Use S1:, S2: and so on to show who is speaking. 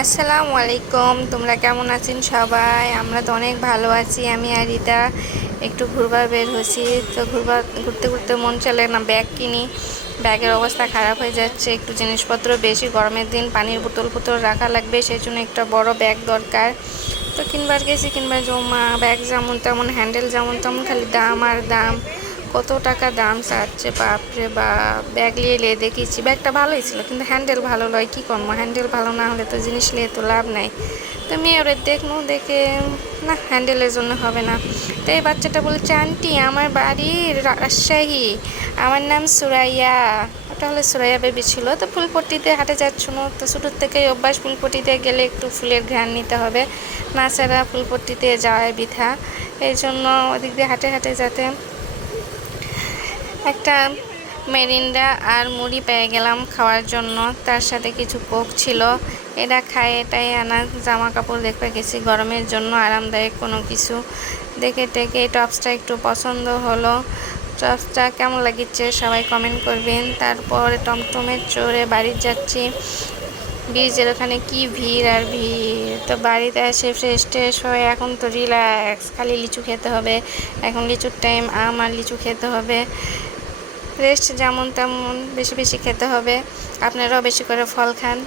S1: আসসালামু আলাইকুম তোমরা কেমন আছেন সবাই? আমরা তো অনেক ভালো আছি, আমি আর একটু ঘুরবার বের হয়েছি। তো ঘুরবার, ঘুরতে ঘুরতে মন চলে না, ব্যাগ কিনি। ব্যাগের অবস্থা খারাপ হয়ে যাচ্ছে, একটু জিনিসপত্র বেশি, গরমের দিন পানির বোতল বোতল রাখা লাগবে সেই জন্য একটা বড় ব্যাগ দরকার। তো কিনবার গেছি, কিনবার জমা, ব্যাগ যেমন তেমন, হ্যান্ডেল যেমন তেমন, খালি দাম আর দাম। কত টাকা দাম চাচ্ছে, বাপরে বা ব্যাগ নিয়ে নিয়ে দেখিয়েছি। ব্যাগটা ভালোই ছিল, কিন্তু হ্যান্ডেল ভালো নয় কী করব? হ্যান্ডেল ভালো না হলে তো জিনিস নিয়ে তো লাভ নাই। তো মেয়ে ওরে দেখনু, দেখে, না, হ্যান্ডেলের জন্য হবে না। তো এই বাচ্চাটা বলছে, আন্টি, আমার বাড়ি রাজশাহী। আমার নাম সুরাইয়া। ওটা হলে সুরাইয়া বেবি ছিল। তো ফুলপট্টিতে হাঁটে যাচ্ছিল তো ছোটোর থেকে অভ্যাস, ফুলপট্টিতে গেলে একটু ফুলের ঘ্রাণ নিতে হবে। না ছাড়া ফুলপট্টিতে যাওয়ায় বৃথা। এই জন্য ওদিক দিয়ে হাঁটে হাঁটে যাতে একটা মেরিন্ডা আর মুড়ি পেয়ে গেলাম খাওয়ার জন্য। তার সাথে কিছু কোক ছিল। এটা খায়, এটাই আনা। জামা কাপড় দেখতে গেছি, গরমের জন্য আরামদায়ক কোনো কিছু। দেখে টেকে টপসটা একটু পছন্দ হলো। টপসটা কেমন লাগিচ্ছে সবাই কমেন্ট করবেন। তারপর টমটমের চড়ে বাড়ি যাচ্ছি। ব্রিজের ওখানে কি ভিড় আর ভিড়। তো বাড়িতে এসে ফ্রেশ ট্রেশ হয়ে এখন তো রিল্যাক্স খালি লিচু খেতে হবে। এখন লিচুর টাইম আম আর লিচু খেতে হবে। রেস্ট যেমন তেমন বেশি বেশি খেতে হবে। আপনারাও বেশি করে ফল খান।